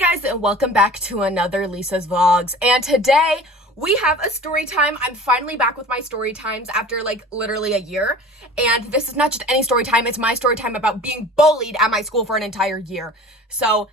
Guys, and welcome back to another Lisa's Vlogs. And today we have a story time. I'm finally back with my story times after like literally a year. And this is not just any story time, it's my story time about being bullied at my school for an entire year. So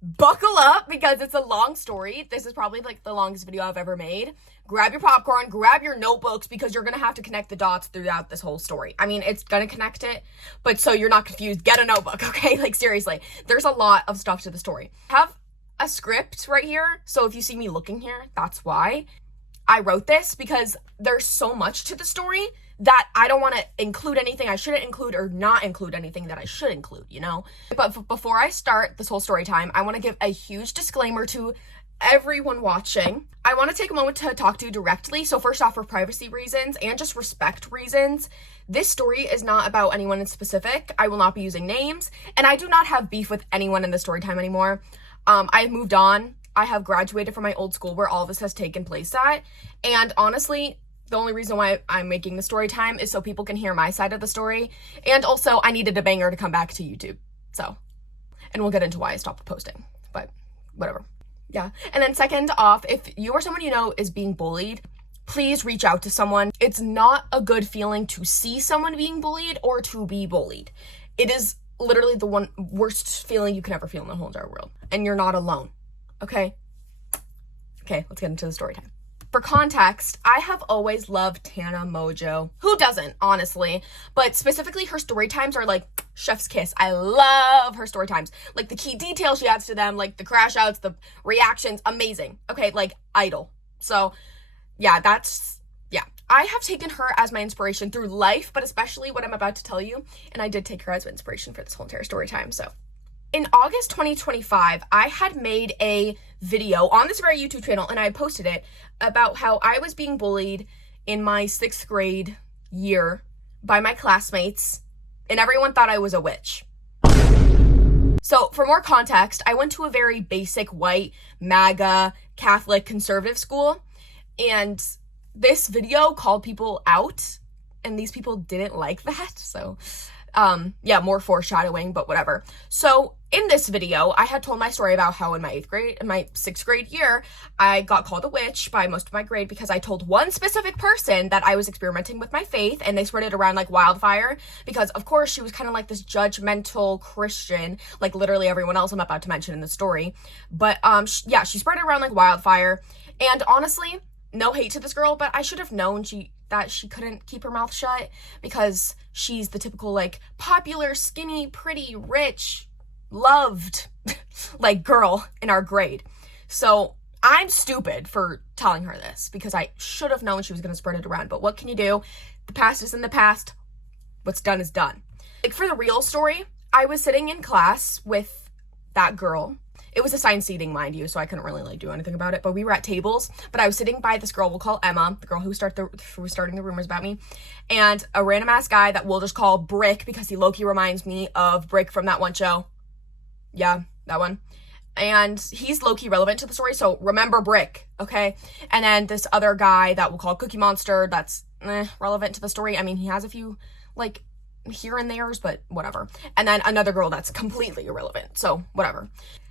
buckle up because it's a long story. This is probably like the longest video I've ever made. Grab your popcorn, grab your notebooks because you're gonna have to connect the dots throughout this whole story. I mean, it's gonna connect it, but so you're not confused, get a notebook, okay? Like seriously, there's a lot of stuff to the story. I have a script right here, so if you see me looking here, that's why. I wrote this because there's so much to the story that I don't want to include anything I shouldn't include or not include anything that I should include, you know? But before I start this whole story time, I want to give a huge disclaimer to everyone watching. I want to take a moment to talk to you directly. So first off, for privacy reasons and just respect reasons, this story is not about anyone in specific. I will not be using names, and I do not have beef with anyone in the story time anymore. I've moved on. I have graduated from my old school where all this has taken place at, and honestly, the only reason why I'm making the story time is so people can hear my side of the story, and also I needed a banger to come back to YouTube. So, and we'll get into why I stopped posting, but whatever. Yeah. And then second off, if you or someone you know is being bullied, please reach out to someone. It's not a good feeling to see someone being bullied or to be bullied. It is literally the worst feeling you can ever feel in the whole entire world. And you're not alone. Okay? Okay, let's get into the story time. For context, I have always loved Tana Mojo. Who doesn't, honestly? But specifically, her story times are like chef's kiss. I love her story times. Like the key details she adds to them, like the crash outs, the reactions, amazing. Okay, like idol. So yeah, I have taken her as my inspiration through life, but especially what I'm about to tell you. And I did take her as my inspiration for this whole entire story time, so. In August 2025, I had made a video on this very YouTube channel, and I posted it about how I was being bullied in my 6th grade year by my classmates, and everyone thought I was a witch. So for more context, I went to a very basic white MAGA Catholic conservative school, and this video called people out, and these people didn't like that, so yeah, more foreshadowing, but whatever. So in this video, I had told my story about how in my 6th grade year, I got called a witch by most of my grade because I told one specific person that I was experimenting with my faith, and they spread it around like wildfire because, of course, she was kind of like this judgmental Christian, like literally everyone else I'm about to mention in the story. But yeah, she spread it around like wildfire, and honestly, no hate to this girl, but I should have known that she couldn't keep her mouth shut because she's the typical like popular, skinny, pretty, rich, loved like girl in our grade. So I'm stupid for telling her this because I should have known she was going to spread it around. But what can you do? The past is in the past. What's done is done. Like for the real story, I was sitting in class with that girl. It was assigned seating, mind you, so I couldn't really like do anything about it, but we were at tables. But I was sitting by this girl we'll call Emma, the girl who was starting the rumors about me, and a random ass guy that we'll just call Brick because he low-key reminds me of Brick from that one show. Yeah, that one. And he's low-key relevant to the story, so remember Brick, okay? And then this other guy that we'll call Cookie Monster that's relevant to the story. I mean, he has a few like here and there's, but whatever. And then another girl that's completely irrelevant, so whatever.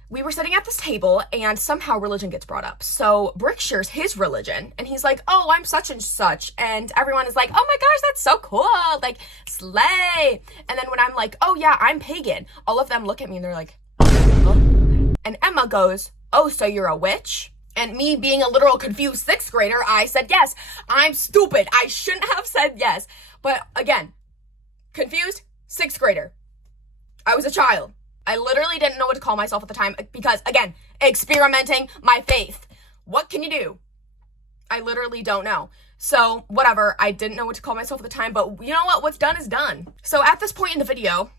We were sitting at this table, and somehow religion gets brought up. So Brick shares his religion, and he's like, oh, I'm such and such. And everyone is like, oh my gosh, that's so cool. Like, slay. And then when I'm like, oh yeah, I'm pagan, all of them look at me and they're like, oh. And Emma goes, oh, so you're a witch? And me being a literal confused 6th grader, I said yes. I'm stupid. I shouldn't have said yes. But again, confused 6th grader. I was a child. I literally didn't know what to call myself at the time because, again, experimenting my faith. What can you do? I literally don't know. So, whatever. I didn't know what to call myself at the time, but you know what? What's done is done. So, at this point in the video,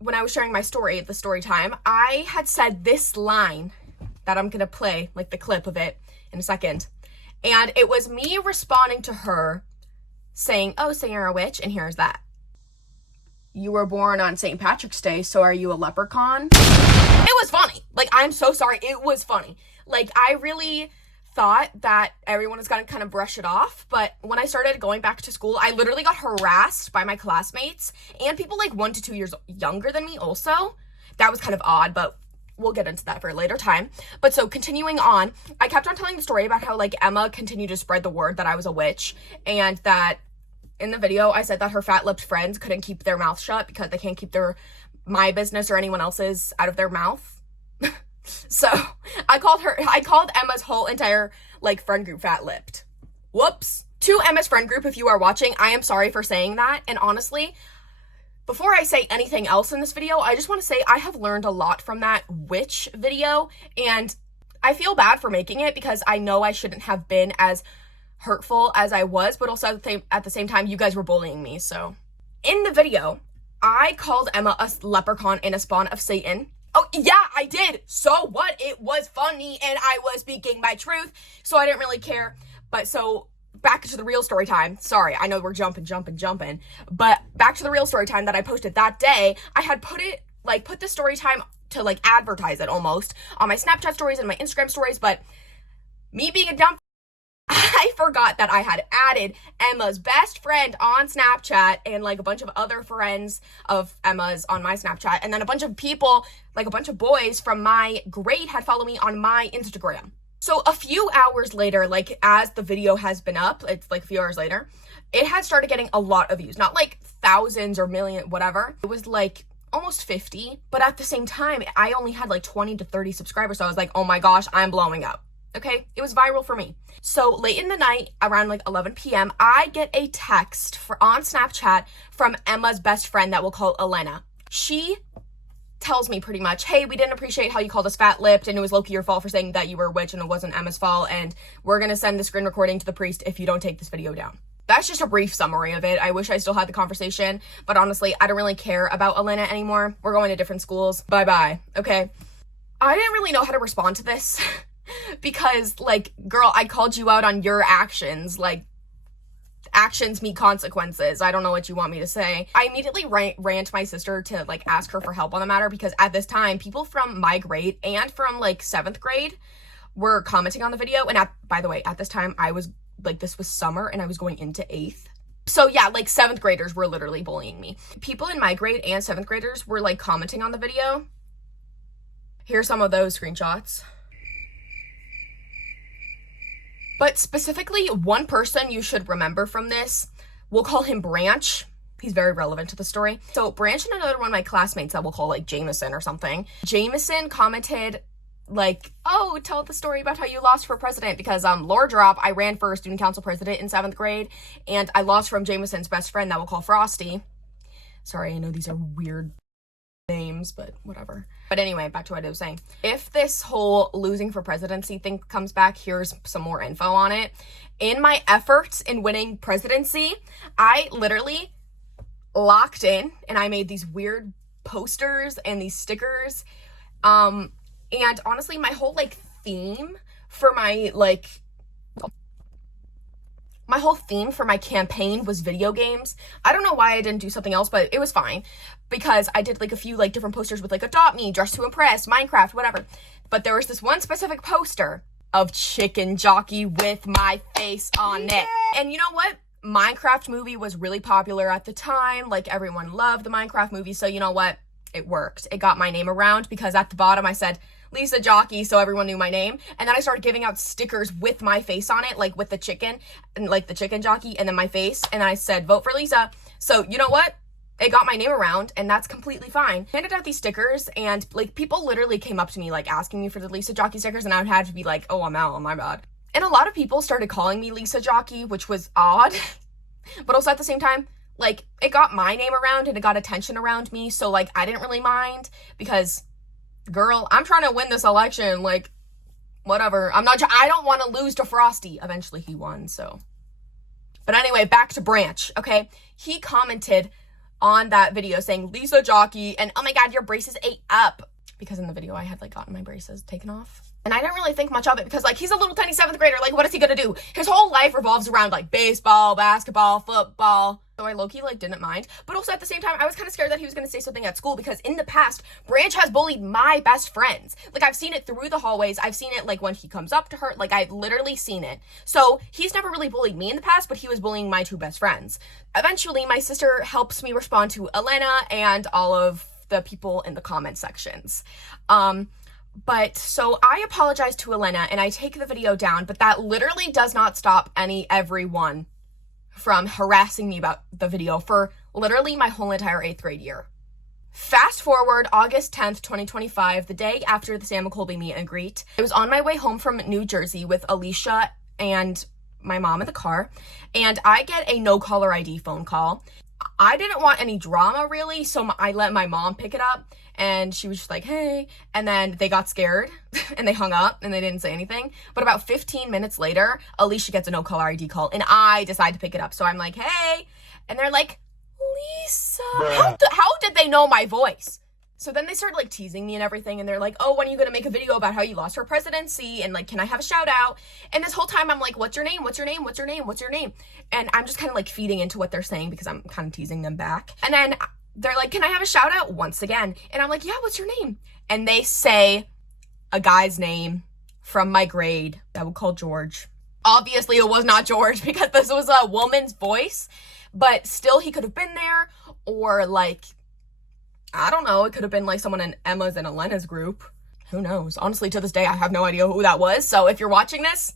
when I was sharing my story, the story time, I had said this line that I'm going to play, like the clip of it in a second. And it was me responding to her saying, oh, so you're a witch, and here's that. You were born on St. Patrick's Day, so are you a leprechaun? It was funny. Like, I'm so sorry. It was funny. Like, I really thought that everyone was going to kind of brush it off, but when I started going back to school, I literally got harassed by my classmates and people like 1 to 2 years younger than me also. That was kind of odd, but we'll get into that for a later time. But so continuing on, I kept on telling the story about how like Emma continued to spread the word that I was a witch, and that in the video I said that her fat-lipped friends couldn't keep their mouth shut because they can't keep my business or anyone else's out of their mouth. So I called Emma's whole entire like friend group fat-lipped. Whoops. To Emma's friend group, if you are watching, I am sorry for saying that. And honestly, before I say anything else in this video, I just want to say I have learned a lot from that witch video, and I feel bad for making it because I know I shouldn't have been as hurtful as I was, but also at the same time, you guys were bullying me. So in the video, I called Emma a leprechaun and a spawn of Satan. Oh, yeah, I did. So what? It was funny, and I was speaking my truth, so I didn't really care. But so back to the real story time. Sorry, I know we're jumping. But back to the real story time that I posted that day. I had put the story time to like advertise it almost on my Snapchat stories and my Instagram stories. But me being a dumb, I forgot that I had added Emma's best friend on Snapchat and like a bunch of other friends of Emma's on my Snapchat. And then a bunch of people, like a bunch of boys from my grade had followed me on my Instagram. So a few hours later, like as the video has been up, it's like a few hours later, it had started getting a lot of views. Not like thousands or million, whatever. It was like almost 50. But at the same time, I only had like 20 to 30 subscribers. So I was like, oh my gosh, I'm blowing up. Okay, it was viral for me. So late in the night, around like 11 p.m., I get a text on Snapchat from Emma's best friend that we'll call Elena. She tells me pretty much, hey, we didn't appreciate how you called us fat-lipped, and it was low-key your fault for saying that you were a witch and it wasn't Emma's fault, and we're gonna send the screen recording to the priest if you don't take this video down. That's just a brief summary of it. I wish I still had the conversation, but honestly, I don't really care about Elena anymore. We're going to different schools. Bye-bye, okay? I didn't really know how to respond to this because, like, girl, I called you out on your actions. Like, actions meet consequences. I don't know what you want me to say. I immediately ran to my sister to like ask her for help on the matter, because at this time, people from my grade and from like 7th grade were commenting on the video. And by the way, at this time, I was like, this was summer and I was going into 8th. So yeah, like 7th graders were literally bullying me. People in my grade and 7th graders were like commenting on the video. Here's some of those screenshots. But specifically, one person you should remember from this, we'll call him Branch. He's very relevant to the story. So Branch and another one of my classmates that we'll call like Jameson or something. Jameson commented like, oh, tell the story about how you lost for president, because lore drop, I ran for student council president in 7th grade, and I lost from Jameson's best friend that we'll call Frosty. Sorry, I know these are weird names, but whatever. But anyway, back to what I was saying. If this whole losing for presidency thing comes back, here's some more info on it. In my efforts in winning presidency, I literally locked in and I made these weird posters and these stickers. And honestly, my whole like theme for my campaign was video games. I don't know why I didn't do something else, but it was fine because I did like a few like different posters with like Adopt Me, Dress to Impress, Minecraft, whatever. But there was this one specific poster of Chicken Jockey with my face on it. And you know what? Minecraft movie was really popular at the time. Like everyone loved the Minecraft movie. So you know what? It worked. It got my name around because at the bottom I said Lisa Jockey, so everyone knew my name. And then I started giving out stickers with my face on it, like with the chicken and like the chicken jockey and then my face. And I said, vote for Lisa. So you know what? It got my name around, and that's completely fine. I handed out these stickers, and like people literally came up to me like asking me for the Lisa Jockey stickers, and I would have to be like, oh, I'm out, my bad. And a lot of people started calling me Lisa Jockey, which was odd. But also at the same time, like it got my name around and it got attention around me. So like I didn't really mind because, girl, I'm trying to win this election. Like, whatever. I don't want to lose to Frosty. Eventually he won, so. But anyway, back to Branch, okay? He commented on that video saying, Lisa Jockey, and oh my God, your braces ate up. Because in the video I had like gotten my braces taken off. And I didn't really think much of it because like he's a little tiny 7th grader. Like what is he gonna do? His whole life revolves around like baseball, basketball, football. So I low-key like didn't mind. But also at the same time, I was kind of scared that he was gonna say something at school because in the past, Branch has bullied my best friends. Like I've seen it through the hallways. I've seen it like when he comes up to her. Like I've literally seen it. So he's never really bullied me in the past, but he was bullying my 2 best friends. Eventually, my sister helps me respond to Elena and all of the people in the comment sections. But so I apologize to Elena and I take the video down, but that literally does not stop everyone from harassing me about the video for literally my whole entire 8th grade year. Fast forward August 10th, 2025, the day after the Sam McColby meet and greet. I was on my way home from New Jersey with Alicia and my mom in the car, and I get a no caller ID phone call. I didn't want any drama really, so I let my mom pick it up, and she was just like, hey, and then they got scared and they hung up and they didn't say anything. But about 15 minutes later, Alicia gets a no caller ID call and I decide to pick it up. So I'm like, hey, and they're like, Lisa, how did they know my voice? So then they started like teasing me and everything, and they're like, oh, when are you gonna make a video about how you lost her presidency, and like, can I have a shout out? And this whole time I'm like, what's your name, what's your name, what's your name, what's your name? And I'm just kind of like feeding into what they're saying because I'm kind of teasing them back. And then they're like, can I have a shout out once again? And I'm like, yeah, what's your name? And they say a guy's name from my grade that would call George. Obviously it was not George because this was a woman's voice, but still he could have been there, or like, I don't know, it could have been like someone in Emma's and Elena's group. Who knows? Honestly, to this day, I have no idea who that was. So if you're watching this,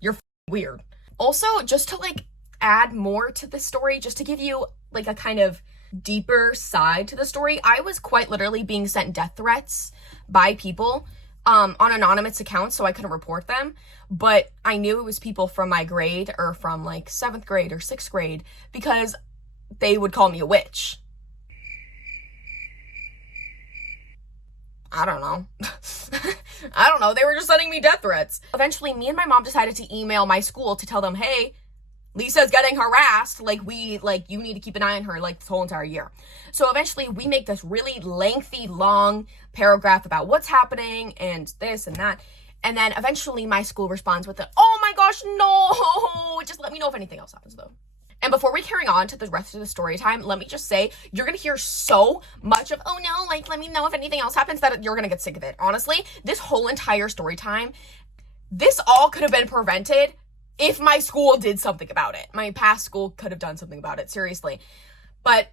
you're weird. Also, just to like add more to the story, just to give you like a kind of deeper side to the story, I was quite literally being sent death threats by people on anonymous accounts, so I couldn't report them. But I knew it was people from my grade, or from like 7th grade or 6th grade, because they would call me a witch. I don't know. I don't know. They were just sending me death threats. Eventually, me and my mom decided to email my school to tell them, hey, Lisa's getting harassed. Like, you need to keep an eye on her, like, this whole entire year. So eventually, we make this really lengthy, long paragraph about what's happening and this and that. And then eventually, my school responds with oh my gosh, no! Just let me know if anything else happens, though. And before we carry on to the rest of the story time, let me just say, you're going to hear so much of, oh no, like, let me know if anything else happens, that you're going to get sick of it. Honestly, this whole entire story time, this all could have been prevented if my school did something about it. My past school could have done something about it, seriously. But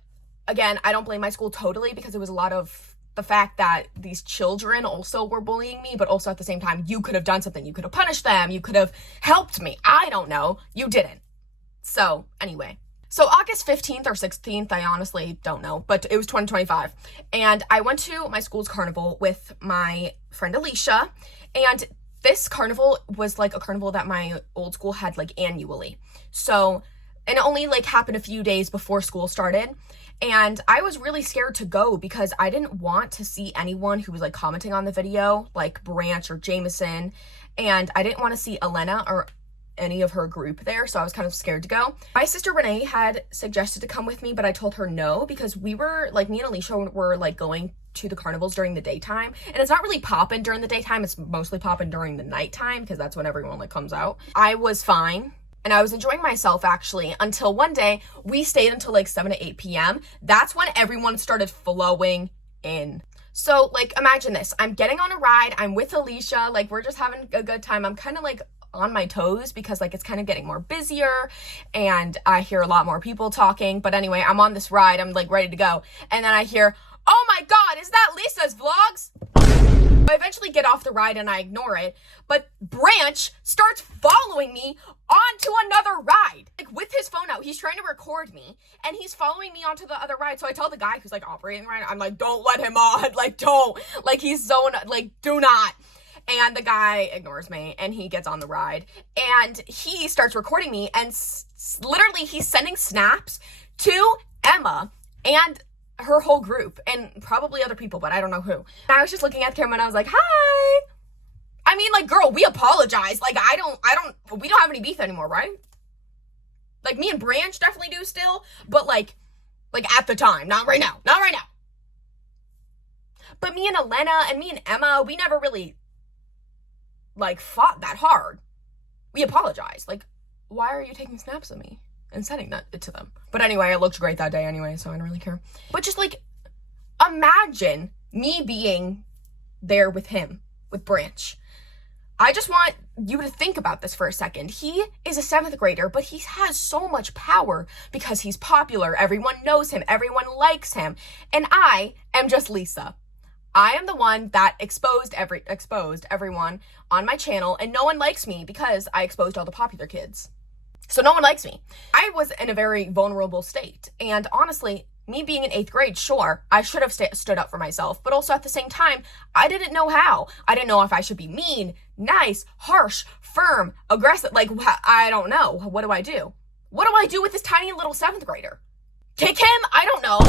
again, I don't blame my school totally, because it was a lot of the fact that these children also were bullying me, but also at the same time, you could have done something. You could have punished them. You could have helped me. I don't know. You didn't. So anyway, so August 15th or 16th, I honestly don't know, but it was 2025. And I went to my school's carnival with my friend Alicia. And this carnival was like a carnival that my old school had like annually. So, and it only like happened a few days before school started. And I was really scared to go because I didn't want to see anyone who was like commenting on the video, like Branch or Jameson. And I didn't want to see Elena or any of her group there, so I was kind of scared to go. My sister Renee had suggested to come with me, but I told her no, because we were like, me and Alicia were like going to the carnivals during the daytime, and it's not really poppin' during the daytime, it's mostly poppin' during the nighttime, because that's when everyone like comes out. I was fine, and I was enjoying myself actually, until one day we stayed until like 7 to 8 p.m. That's when everyone started flowing in. So like, imagine this, I'm getting on a ride, I'm with Alicia, like we're just having a good time. I'm kind of like on my toes because like it's kind of getting more busier and I hear a lot more people talking. But anyway, I'm on this ride, I'm like ready to go, and then I hear, oh my god, is that Lisa's vlogs? I eventually get off the ride and I ignore it, but Branch starts following me onto another ride, like with his phone out. He's trying to record me and he's following me onto the other ride. So I tell the guy who's like operating the ride, I'm like, don't let him on, like don't, like he's so like, do not. And the guy ignores me and he gets on the ride and he starts recording me, and literally he's sending snaps to Emma and her whole group and probably other people, but I don't know who. And I was just looking at the camera and I was like, hi. I mean, like, girl, we apologize. Like, we don't have any beef anymore, right? Like, me and Branch definitely do still, but like at the time, not right now. But me and Elena and me and Emma, we never really like fought that hard. We apologized. Like, why are you taking snaps of me and sending that to them? But anyway, I looked great that day anyway, so I don't really care. But just like, imagine me being there with him, with Branch. I just want you to think about this for a second. He is a 7th grader, but he has so much power because he's popular. Everyone knows him. Everyone likes him. And I am just Lisa. I am the one that exposed everyone on my channel, and no one likes me because I exposed all the popular kids. So no one likes me. I was in a very vulnerable state, and honestly, me being in 8th grade, sure, I should have stood up for myself, but also at the same time, I didn't know how. I didn't know if I should be mean, nice, harsh, firm, aggressive. Like, I don't know. What do I do? What do I do with this tiny little 7th grader? Kick him? I don't know.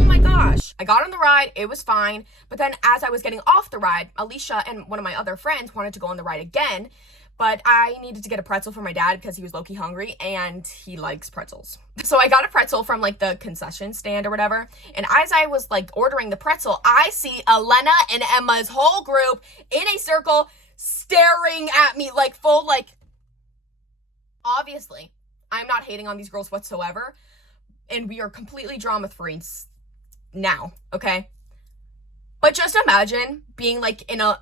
Oh my gosh. I got on the ride. It was fine. But then as I was getting off the ride, Alicia and one of my other friends wanted to go on the ride again. But I needed to get a pretzel for my dad because he was low-key hungry and he likes pretzels. So I got a pretzel from like the concession stand or whatever. And as I was like ordering the pretzel, I see Elena and Emma's whole group in a circle staring at me like full like, obviously, I'm not hating on these girls whatsoever. And we are completely drama-free now, okay? But just imagine being like in a...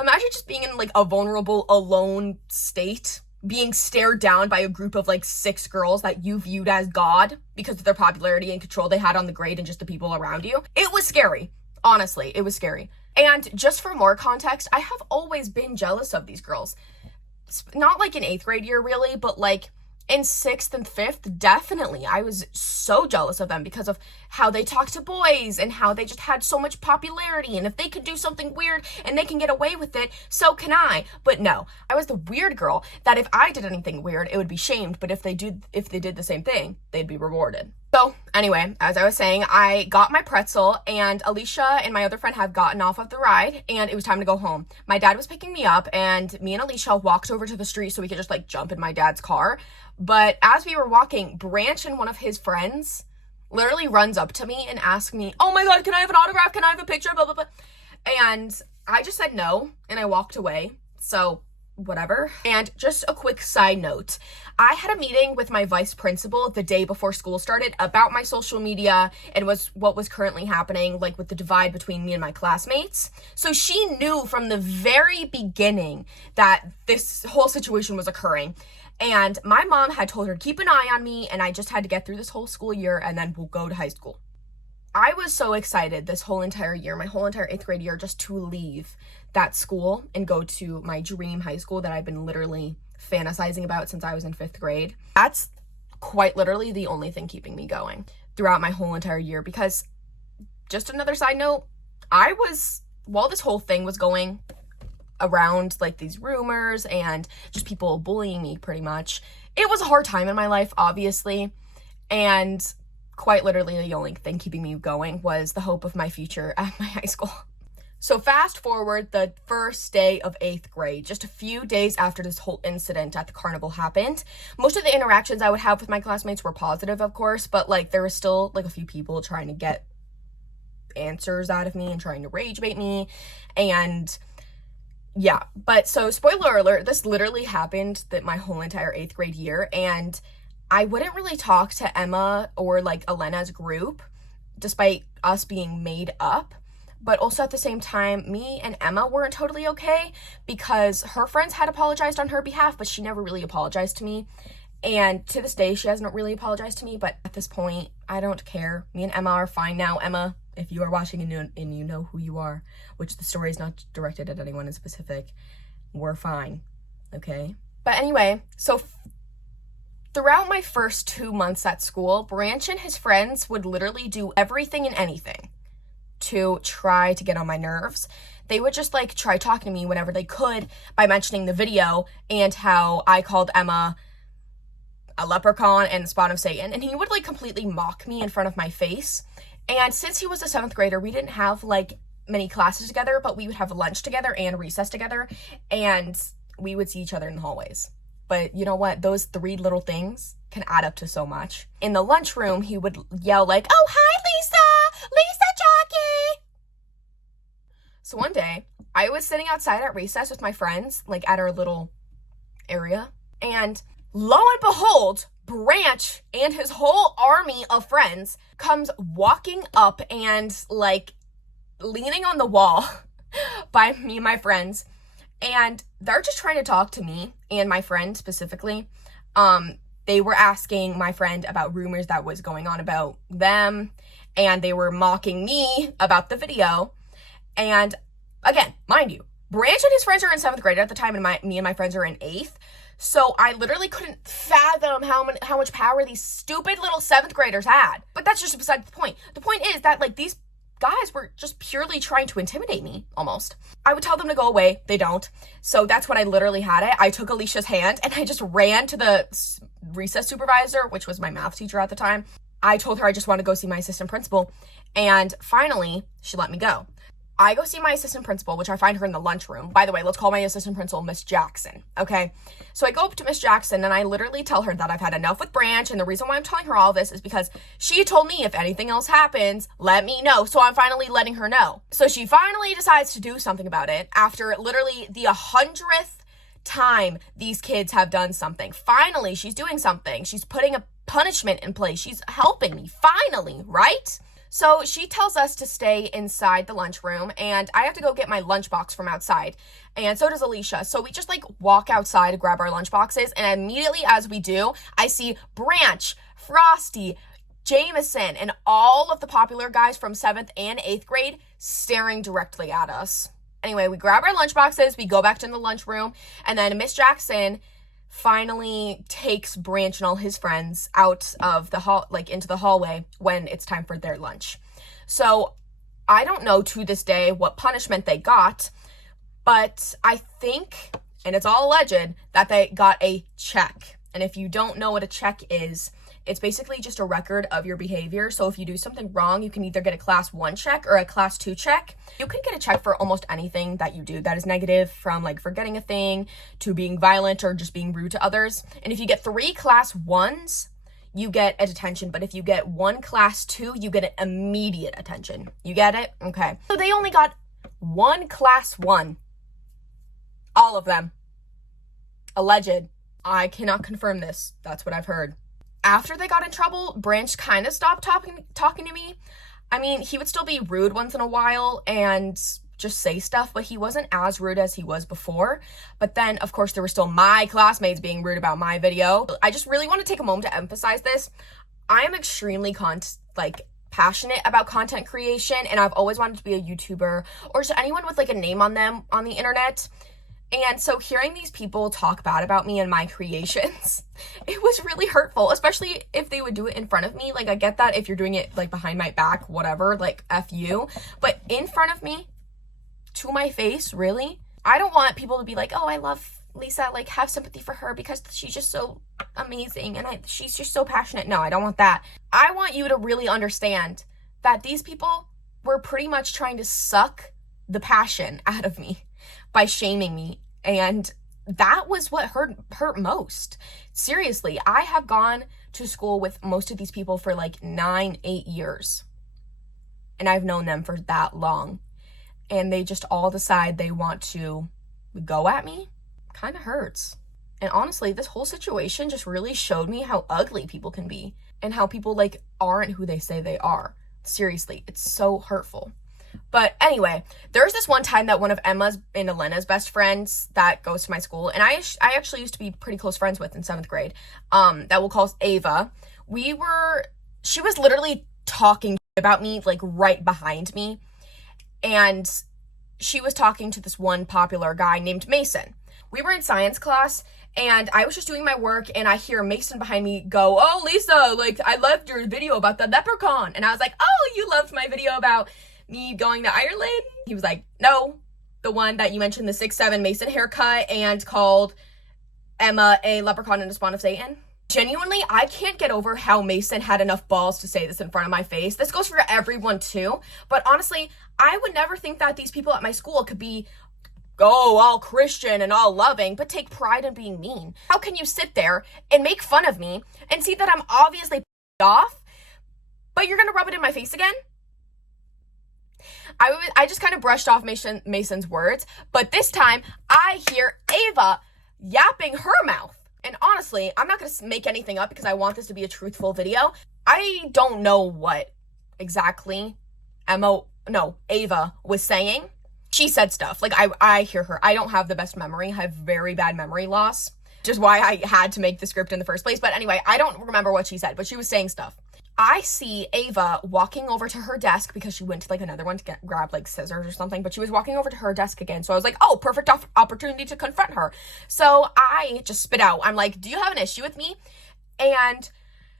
Imagine just being in like a vulnerable, alone state, being stared down by a group of like 6 girls that you viewed as God because of their popularity and control they had on the grade and just the people around you. It was scary. Honestly, it was scary. And just for more context, I have always been jealous of these girls. Not like in 8th grade year really, but like in 6th and 5th, definitely. I was so jealous of them because of how they talked to boys and how they just had so much popularity. And if they could do something weird and they can get away with it, so can I. But no, I was the weird girl that if I did anything weird, it would be shamed. But if they did the same thing, they'd be rewarded. So anyway, as I was saying, I got my pretzel and Alicia and my other friend had gotten off of the ride and it was time to go home. My dad was picking me up and me and Alicia walked over to the street so we could just like jump in my dad's car. But as we were walking, Branch and one of his friends literally runs up to me and asks me, oh my God, can I have an autograph? Can I have a picture? Blah, blah, blah. And I just said no and I walked away. So whatever. And just a quick side note, I had a meeting with my vice principal the day before school started about my social media and what was currently happening, like with the divide between me and my classmates. So she knew from the very beginning that this whole situation was occurring. And my mom had told her to keep an eye on me and I just had to get through this whole school year and then we'll go to high school. I was so excited this whole entire year, my whole entire 8th grade year, just to leave that school and go to my dream high school that I've been literally fantasizing about since I was in 5th grade. That's quite literally the only thing keeping me going throughout my whole entire year because, just another side note, while this whole thing was going around, like these rumors and just people bullying me pretty much, it was a hard time in my life, obviously, and quite literally the only thing keeping me going was the hope of my future at my high school. So fast forward the first day of 8th grade, just a few days after this whole incident at the carnival happened. Most of the interactions I would have with my classmates were positive, of course, but like there was still like a few people trying to get answers out of me and trying to rage bait me. And yeah, but so spoiler alert, this literally happened my whole entire 8th grade year, and I wouldn't really talk to Emma or like Elena's group despite us being made up. But also at the same time, me and Emma weren't totally okay because her friends had apologized on her behalf, but she never really apologized to me. And to this day, she hasn't really apologized to me, but at this point, I don't care. Me and Emma are fine now. Emma, if you are watching and you know who you are, which the story is not directed at anyone in specific, we're fine, okay? But anyway, so throughout my first 2 months at school, Branch and his friends would literally do everything and anything to try to get on my nerves. They would just like try talking to me whenever they could by mentioning the video and how I called Emma a leprechaun and the spawn of Satan, and he would like completely mock me in front of my face. And since he was a 7th grader, we didn't have like many classes together, but we would have lunch together and recess together, and we would see each other in the hallways. But you know what? Those 3 little things can add up to so much. In the lunchroom, he would yell like, oh, hi, Lisa Jockey. So one day, I was sitting outside at recess with my friends, like at our little area, and lo and behold, Branch and his whole army of friends comes walking up and like leaning on the wall by me and my friends, and they're just trying to talk to me and my friend specifically. They were asking my friend about rumors that was going on about them, and they were mocking me about the video. And again, mind you, Branch and his friends are in 7th grade at the time, and me and my friends are in 8th. So I literally couldn't fathom how much power these stupid little 7th graders had. But that's just beside the point. The point is that, like, these guys were just purely trying to intimidate me, almost. I would tell them to go away. They don't. So that's when I literally had it. I took Alicia's hand, and I just ran to the recess supervisor, which was my math teacher at the time. I told her I just wanted to go see my assistant principal, and finally, she let me go. I go see my assistant principal, which I find her in the lunchroom. By the way, let's call my assistant principal Miss Jackson, okay? So I go up to Miss Jackson, and I literally tell her that I've had enough with Branch, and the reason why I'm telling her all this is because she told me if anything else happens, let me know. So I'm finally letting her know. So she finally decides to do something about it after literally the 100th time these kids have done something. Finally, she's doing something. She's putting a punishment in place. She's helping me, finally, right? So she tells us to stay inside the lunchroom, and I have to go get my lunchbox from outside, and so does Alicia. So we just like walk outside to grab our lunchboxes, and immediately as we do, I see Branch, Frosty, Jameson, and all of the popular guys from 7th and 8th grade staring directly at us. Anyway, we grab our lunchboxes, we go back to the lunchroom, and then Miss Jackson finally takes Branch and all his friends out of the hall, like into the hallway when it's time for their lunch. So I don't know to this day what punishment they got, but I think, and it's all alleged, that they got a check. And if you don't know what a check is, it's basically just a record of your behavior. So if you do something wrong, you can either get a class 1 check or a class 2 check. You can get a check for almost anything that you do that is negative, from like forgetting a thing to being violent or just being rude to others. And if you get 3 class 1s, you get a detention. But if you get 1 class 2, you get an immediate attention. You get it? Okay. So they only got 1 class 1. All of them. Alleged. I cannot confirm this. That's what I've heard. After they got in trouble, Branch kind of stopped talking to me. I mean, he would still be rude once in a while and just say stuff, but he wasn't as rude as he was before. But then, of course, there were still my classmates being rude about my video. I just really want to take a moment to emphasize this. I am extremely passionate about content creation, and I've always wanted to be a YouTuber or just anyone with like a name on them on the internet. And so hearing these people talk bad about me and my creations, it was really hurtful, especially if they would do it in front of me. Like, I get that if you're doing it like behind my back, whatever, like F you, but in front of me, to my face, really? I don't want people to be like, oh, I love Lisa, like have sympathy for her because she's just so amazing and she's just so passionate. No, I don't want that. I want you to really understand that these people were pretty much trying to suck the passion out of me by shaming me, and that was what hurt most. Seriously, I have gone to school with most of these people for like 9-8 years, and I've known them for that long, and they just all decide they want to go at me. Kind of hurts. And honestly, this whole situation just really showed me how ugly people can be and how people like aren't who they say they are. Seriously, it's so hurtful. But anyway, there's this one time that one of Emma's and Elena's best friends that goes to my school, and I actually used to be pretty close friends with in 7th grade, that we'll call Ava. She was literally talking about me, like right behind me, and she was talking to this one popular guy named Mason. We were in science class, and I was just doing my work, and I hear Mason behind me go, oh, Lisa, like, I loved your video about the leprechaun. And I was like, oh, you loved my video about me going to Ireland? He was like, no, the one that you mentioned, the 6'7" Mason haircut and called Emma a leprechaun and a spawn of Satan. Genuinely, I can't get over how Mason had enough balls to say this in front of my face. This goes for everyone too, but honestly, I would never think that these people at my school could be all Christian and all loving, but take pride in being mean. How can you sit there and make fun of me and see that I'm obviously off, but you're gonna rub it in my face again? I just kind of brushed off Mason's words, but this time I hear Ava yapping her mouth. And honestly, I'm not going to make anything up because I want this to be a truthful video. I don't know what exactly Ava was saying. She said stuff. Like, I hear her. I don't have the best memory. I have very bad memory loss, which is why I had to make the script in the first place. But anyway, I don't remember what she said, but she was saying stuff. I see Ava walking over to her desk because she went to like another one to grab like scissors or something, but she was walking over to her desk again. So I was like, oh, perfect opportunity to confront her. So I just spit out. I'm like, do you have an issue with me? And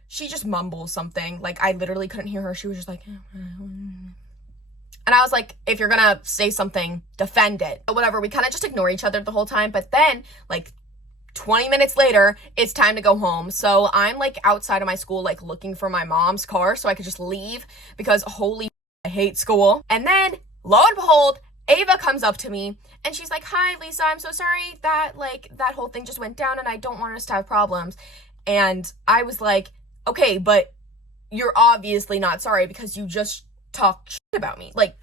she just mumbles something. Like, I literally couldn't hear her. She was just like, and I was like, if you're gonna say something, defend it. But whatever, we kind of just ignore each other the whole time. But then, like, 20 minutes later, it's time to go home. So I'm like outside of my school, like looking for my mom's car so I could just leave because holy I hate school. And then lo and behold, Ava comes up to me and she's like, hi, Lisa, I'm so sorry that like that whole thing just went down and I don't want us to have problems. And I was like, okay, but you're obviously not sorry because you just talked shit about me. Like,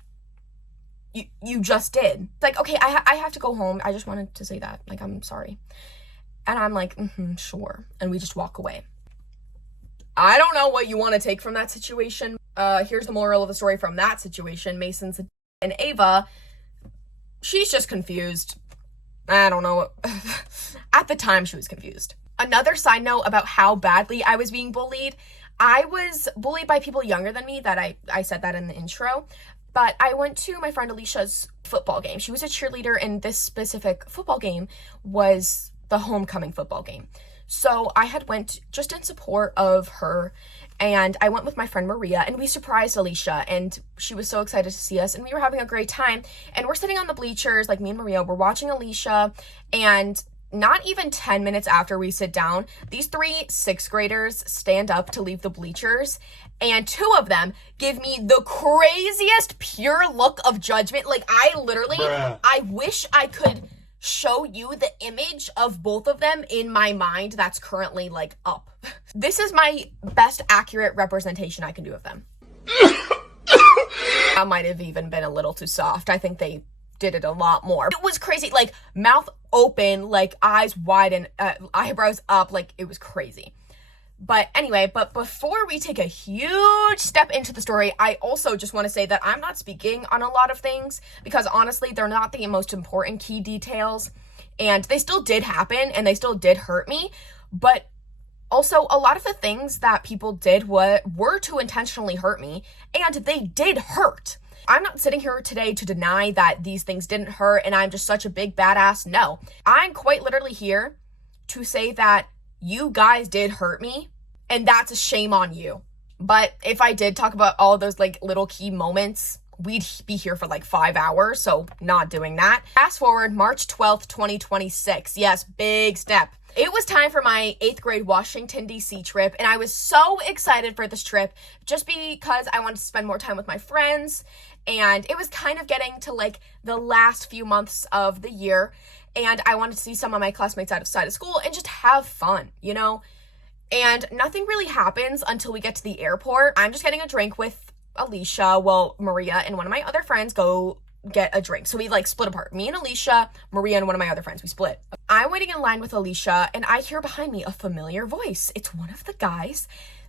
you just did. It's like, okay, I have to go home. I just wanted to say that. Like, I'm sorry. And I'm like, sure. And we just walk away. I don't know what you want to take from that situation. Here's the moral of the story from that situation. Mason's and Ava, she's just confused. I don't know. At the time, she was confused. Another side note about how badly I was being bullied. I was bullied by people younger than me. That I said that in the intro. But I went to my friend Alicia's football game. She was a cheerleader, and this specific football game was the homecoming football game. So I had went just in support of her, and I went with my friend Maria, and we surprised Alicia, and she was so excited to see us, and we were having a great time. And we're sitting on the bleachers, like me and Maria, we're watching Alicia, and not even 10 minutes after we sit down, these 3 6th graders stand up to leave the bleachers, and 2 of them give me the craziest pure look of judgment. Like, I literally, I wish I could show you the image of both of them in my mind that's currently like up. This is my best accurate representation I can do of them. That might have even been a little too soft. I think they did it a lot more. It was crazy, like mouth open, like eyes wide and eyebrows up, like it was crazy. But anyway, but before we take a huge step into the story, I also just want to say that I'm not speaking on a lot of things because honestly, they're not the most important key details, and they still did happen and they still did hurt me. But also, a lot of the things that people did were to intentionally hurt me, and they did hurt. I'm not sitting here today to deny that these things didn't hurt and I'm just such a big badass. No, I'm quite literally here to say that you guys did hurt me, and that's a shame on you. But if I did talk about all those like little key moments, we'd be here for like 5 hours, so not doing that. Fast forward March 12th, 2026. Yes, big step. It was time for my 8th grade Washington, D.C. trip, and I was so excited for this trip just because I wanted to spend more time with my friends, and it was kind of getting to like the last few months of the year, and I wanted to see some of my classmates outside of school and just have fun, you know? And nothing really happens until we get to the airport. I'm just getting a drink with Alicia, well, Maria and one of my other friends go get a drink. So we like split apart. Me and Alicia, Maria and one of my other friends, we split. I'm waiting in line with Alicia and I hear behind me a familiar voice. It's one of the guys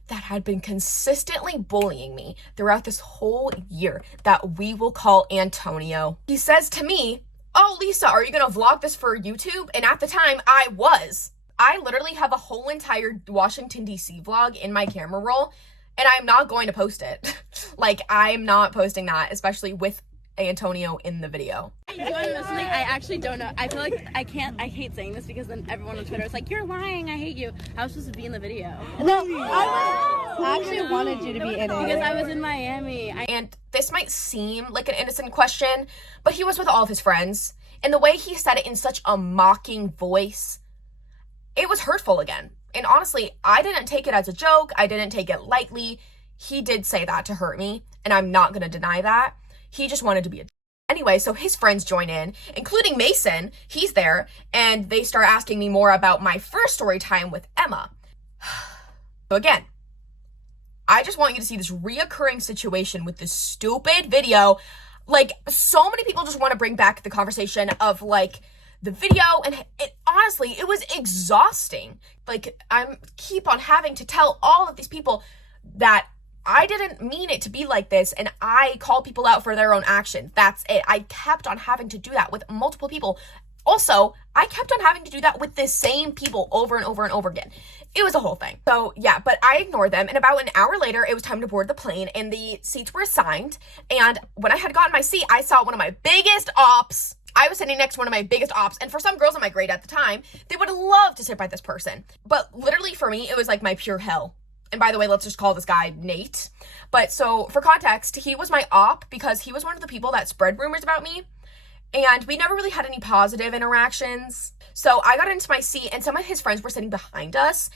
that had been consistently bullying me throughout this whole year that we will call Antonio. He says to me, oh, Lisa, are you gonna vlog this for YouTube? And at the time, I was. I literally have a whole entire Washington, D.C. vlog in my camera roll, and I'm not going to post it. Like, I'm not posting that, especially with Antonio in the video. You want to know something? I actually don't know. I feel like I hate saying this because then everyone on Twitter is like, you're lying, I hate you. I was supposed to be in the video. No, I actually wanted you to be in it. Because I was in Miami. And this might seem like an innocent question, but he was with all of his friends. And the way he said it in such a mocking voice, it was hurtful again. And honestly, I didn't take it as a joke. I didn't take it lightly. He did say that to hurt me, and I'm not going to deny that. He just wanted to be a... Anyway, so his friends join in, including Mason. He's there, and they start asking me more about my first story time with Emma. So again, I just want you to see this reoccurring situation with this stupid video. Like, so many people just want to bring back the conversation of, like, the video, and it honestly, it was exhausting. Like, I keep on having to tell all of these people that I didn't mean it to be like this, and I call people out for their own action. That's it. I kept on having to do that with multiple people Also, I kept on having to do that with the same people over and over and over again. It was a whole thing. So yeah, but I ignored them. And about an hour later, it was time to board the plane and the seats were assigned. And when I had gotten my seat, I saw one of my biggest ops. I was sitting next to one of my biggest ops. And for some girls in my grade at the time, they would have loved to sit by this person. But literally for me, it was like my pure hell. And by the way, let's just call this guy Nate. But so for context, he was my op because he was one of the people that spread rumors about me. And we never really had any positive interactions. So I got into my seat and some of his friends were sitting behind us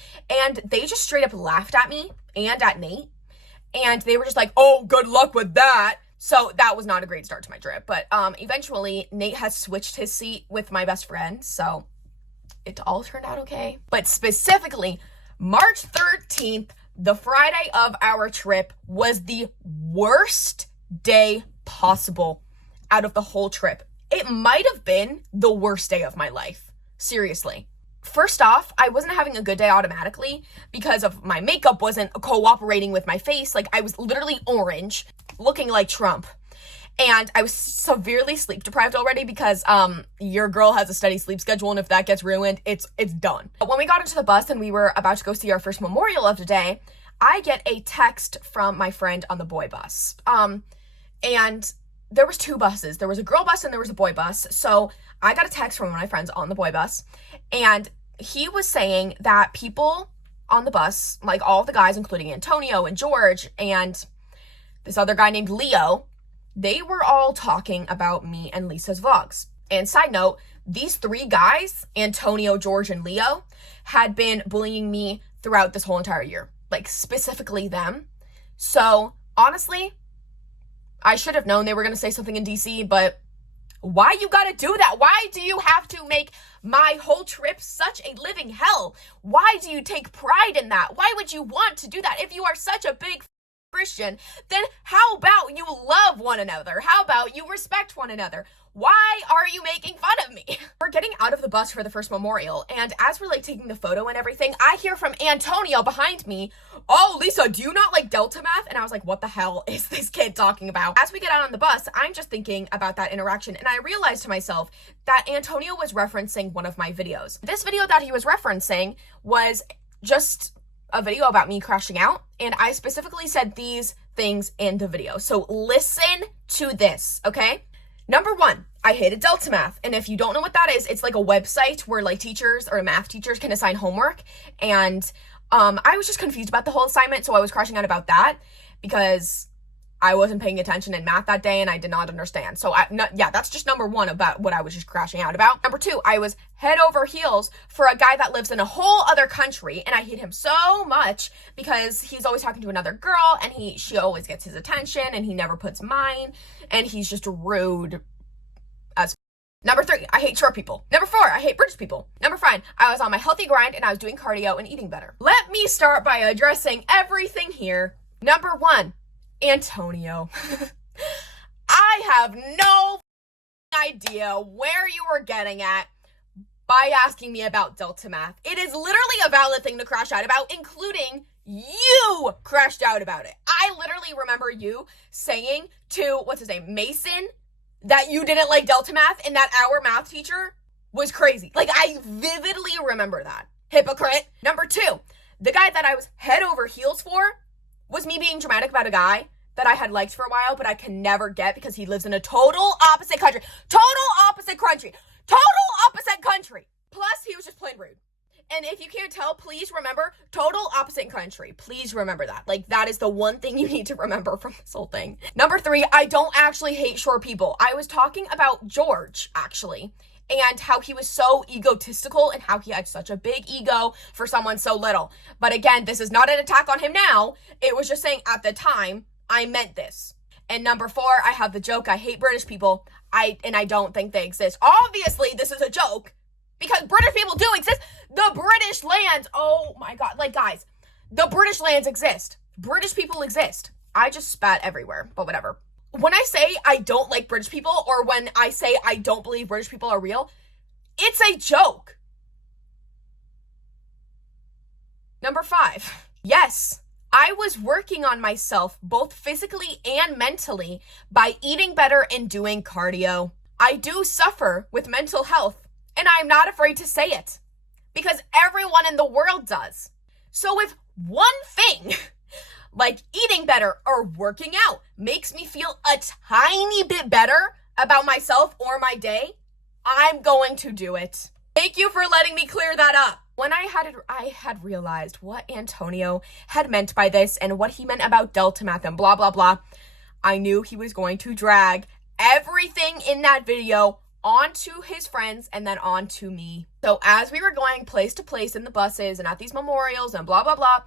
and they just straight up laughed at me and at Nate. And they were just like, oh, good luck with that. So that was not a great start to my trip. But eventually Nate has switched his seat with my best friend. So it all turned out okay. But specifically, March 13th, the Friday of our trip, was the worst day possible out of the whole trip. It might have been the worst day of my life. Seriously. First off, I wasn't having a good day automatically because of my makeup wasn't cooperating with my face. Like I was literally orange, looking like Trump. And I was severely sleep deprived already because your girl has a steady sleep schedule, and if that gets ruined, it's done. But when we got into the bus and we were about to go see our first memorial of the day, I get a text from my friend on the boy bus. And there was two buses. There was a girl bus and there was a boy bus. So I got a text from one of my friends on the boy bus, and he was saying that people on the bus, like all of the guys, including Antonio and George and this other guy named Leo, they were all talking about me and Lisa's vlogs. And side note, these three guys, Antonio, George, and Leo, had been bullying me throughout this whole entire year. Like specifically them. So honestly, I should have known they were going to say something in DC, but why you gotta do that? Why do you have to make my whole trip such a living hell? Why do you take pride in that? Why would you want to do that? If you are such a big Christian, then how about you love one another? How about you respect one another? Why are you making fun of me? We're getting out of the bus for the first memorial, and as we're like taking the photo and everything, I hear from Antonio behind me, oh, Lisa, do you not like Delta math? And I was like, what the hell is this kid talking about? As we get out on the bus, I'm just thinking about that interaction, and I realized to myself that Antonio was referencing one of my videos. This video that he was referencing was just a video about me crashing out, and I specifically said these things in the video. So listen to this, okay? Number one, I hated Delta Math. And if you don't know what that is, it's like a website where like teachers or math teachers can assign homework. And I was just confused about the whole assignment. So I was crashing out about that because I wasn't paying attention in math that day and I did not understand. So that's just number one about what I was just crashing out about. Number two, I was head over heels for a guy that lives in a whole other country, and I hate him so much because he's always talking to another girl and she always gets his attention and he never puts mine, and he's just rude as. Number three, I hate short people. Number four, I hate British people. Number five, I was on my healthy grind and I was doing cardio and eating better. Let me start by addressing everything here. Number one, Antonio. I have no idea where you were getting at by asking me about Delta Math. It is literally a valid thing to crash out about, including you crashed out about it. I literally remember you saying to, what's his name, Mason, that you didn't like Delta Math and that our math teacher was crazy. Like, I vividly remember that. Hypocrite. Number two, the guy that I was head over heels for was me being dramatic about a guy that I had liked for a while, but I can never get because he lives in a total opposite country. Total opposite country. Total opposite country. Plus, he was just plain rude. And if you can't tell, please remember, total opposite country. Please remember that. Like, that is the one thing you need to remember from this whole thing. Number three, I don't actually hate short people. I was talking about George, actually, and how he was so egotistical and how he had such a big ego for someone so little. But again, this is not an attack on him now. It was just saying at the time, I meant this. And number four, I have the joke, I hate British people. I don't think they exist. Obviously, this is a joke because British people do exist. The British lands, oh my God. Like, guys, the British lands exist. British people exist. I just spat everywhere, but whatever. When I say I don't like British people, or when I say I don't believe British people are real, it's a joke. Number five, yes, I was working on myself both physically and mentally by eating better and doing cardio. I do suffer with mental health, And I'm not afraid to say it because everyone in the world does. So if one thing like eating better or working out makes me feel a tiny bit better about myself or my day, I'm going to do it. Thank you for letting me clear that up. When I had realized what Antonio had meant by this and what he meant about Delta Math and blah, blah, blah, I knew he was going to drag everything in that video onto his friends and then onto me. So as we were going place to place in the buses and at these memorials and blah, blah, blah,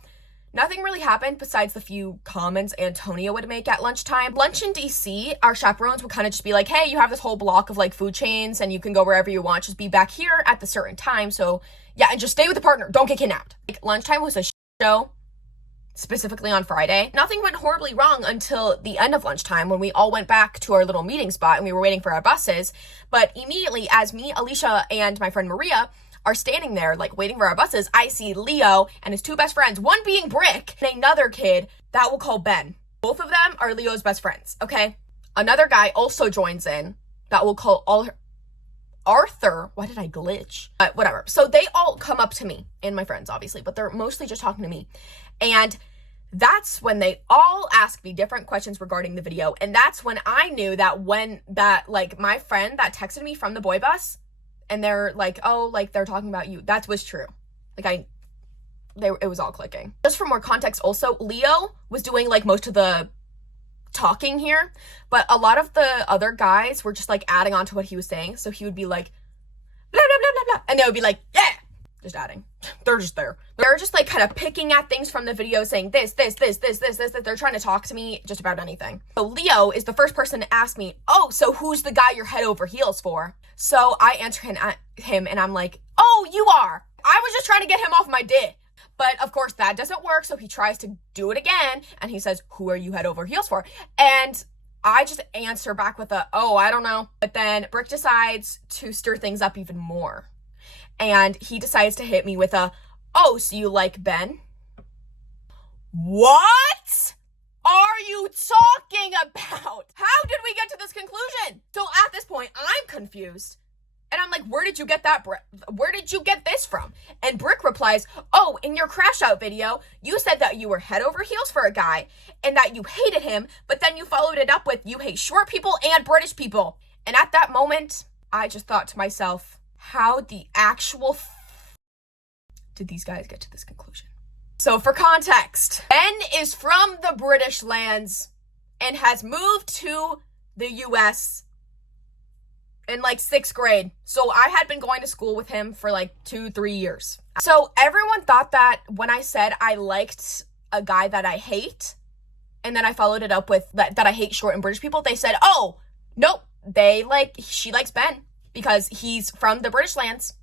nothing really happened besides the few comments Antonio would make at lunchtime. Lunch in DC, our chaperones would kind of just be like, hey, you have this whole block of like food chains and you can go wherever you want. Just be back here at the certain time. So yeah, and just stay with the partner. Don't get kidnapped. Like, lunchtime was a show, specifically on Friday. Nothing went horribly wrong until the end of lunchtime when we all went back to our little meeting spot and we were waiting for our buses. But immediately as me, Alicia, and my friend Maria are standing there like waiting for our buses, I see Leo and his two best friends, one being Brick and another kid that we'll call Ben. Both of them are Leo's best friends, okay? Another guy also joins in that we'll call Arthur. Why did I glitch? But whatever. So they all come up to me and my friends, obviously, but they're mostly just talking to me. And that's when they all ask me different questions regarding the video. And that's when I knew that like my friend that texted me from the boy bus and they're like, oh, like they're talking about you. That was true. Like it was all clicking. Just for more context also, Leo was doing like most of the talking here, but a lot of the other guys were just like adding on to what he was saying. So he would be like, blah, blah, blah, blah, blah. And they would be like, yeah, just adding. They're just there. They're just like kind of picking at things from the video saying this. They're trying to talk to me just about anything. So Leo is the first person to ask me, oh, so who's the guy you're head over heels for? So I answer him and I'm like, oh, you are. I was just trying to get him off my dick. But of course that doesn't work. So he tries to do it again. And he says, who are you head over heels for? And I just answer back with oh, I don't know. But then Brick decides to stir things up even more. And he decides to hit me with oh, so you like Ben? What are you talking about? How did we get to this conclusion? So at this point, I'm confused. And I'm like, where did you get that, Brick? Where did you get this from? And Brick replies, oh, in your crash out video, you said that you were head over heels for a guy and that you hated him, but then you followed it up with you hate short people and British people. And at that moment, I just thought to myself, how the actual did these guys get to this conclusion? So for context, Ben is from the British lands and has moved to the US in like 6th grade. So I had been going to school with him for like 2-3 years. So everyone thought that when I said I liked a guy that I hate, and then I followed it up with that I hate short and British people, they said, oh, nope, she likes Ben because he's from the British lands.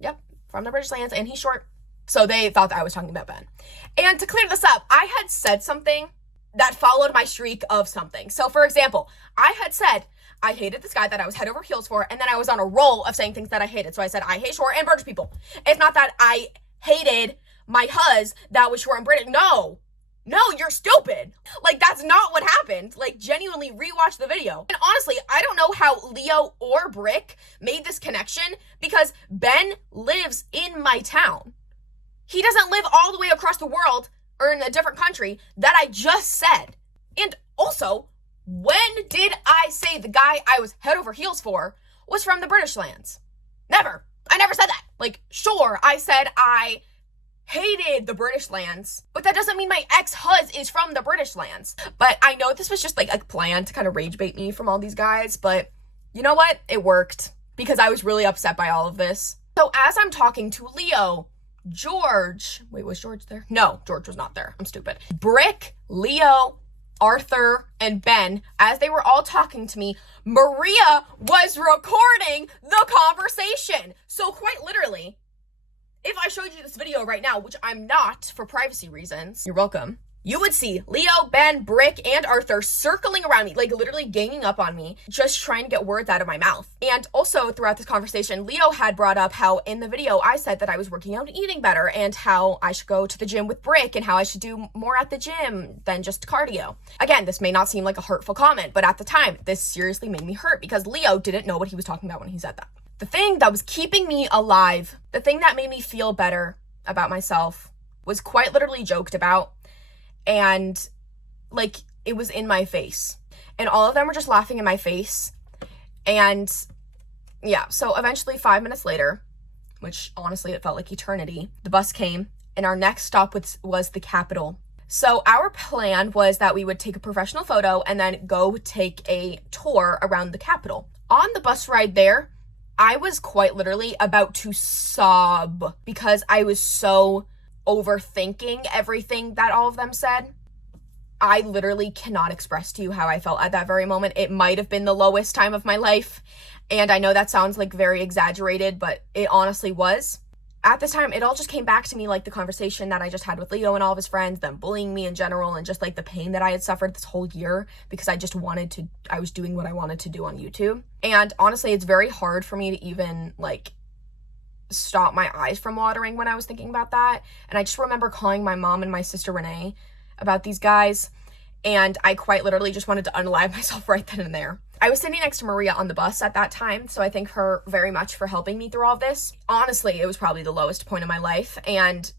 Yep, from the British lands and he's short. So they thought that I was talking about Ben. And to clear this up, I had said something that followed my streak of something. So for example, I had said, I hated this guy that I was head over heels for, and then I was on a roll of saying things that I hated. So I said, I hate short and British people. It's not that I hated my huz that was short and British. No, you're stupid. Like, that's not what happened. Like, genuinely rewatch the video. And honestly, I don't know how Leo or Brick made this connection because Ben lives in my town. He doesn't live all the way across the world or in a different country that I just said. And also, when did I say the guy I was head over heels for was from the British lands? Never. I never said that. Like, sure, I said I hated the British lands, but that doesn't mean my ex-huz is from the British lands. But I know this was just like a plan to kind of rage bait me from all these guys, but you know what? It worked because I was really upset by all of this. So as I'm talking to Leo, George, wait, was George there? No, George was not there. I'm stupid. Brick, Leo, Arthur, and Ben, as they were all talking to me, Maria was recording the conversation. So quite literally, if I showed you this video right now, which I'm not for privacy reasons, you're welcome, you would see Leo, Ben, Brick, and Arthur circling around me, like literally ganging up on me, just trying to get words out of my mouth. And also throughout this conversation, Leo had brought up how in the video I said that I was working out and eating better and how I should go to the gym with Brick and how I should do more at the gym than just cardio. Again, this may not seem like a hurtful comment, but at the time, this seriously made me hurt because Leo didn't know what he was talking about when he said that. the thing that was keeping me alive, the thing that made me feel better about myself, was quite literally joked about, and like it was in my face, and all of them were just laughing in my face. And yeah, so eventually 5 minutes later, which honestly it felt like eternity, the bus came, and our next stop was the Capitol. So our plan was that we would take a professional photo and then go take a tour around the Capitol. On the bus ride there, I was quite literally about to sob because I was so overthinking everything that all of them said. I literally cannot express to you how I felt at that very moment. It might have been the lowest time of my life, and I know that sounds like very exaggerated, but it honestly was. At this time, it all just came back to me, like the conversation that I just had with Leo and all of his friends, them bullying me in general, and just like the pain that I had suffered this whole year because I was doing what I wanted to do on YouTube. And honestly, it's very hard for me to even like stop my eyes from watering when I was thinking about that. And I just remember calling my mom and my sister Renee about these guys, and I quite literally just wanted to unalive myself right then and there. I was sitting next to Maria on the bus at that time, so I thank her very much for helping me through all this. Honestly, it was probably the lowest point of my life, and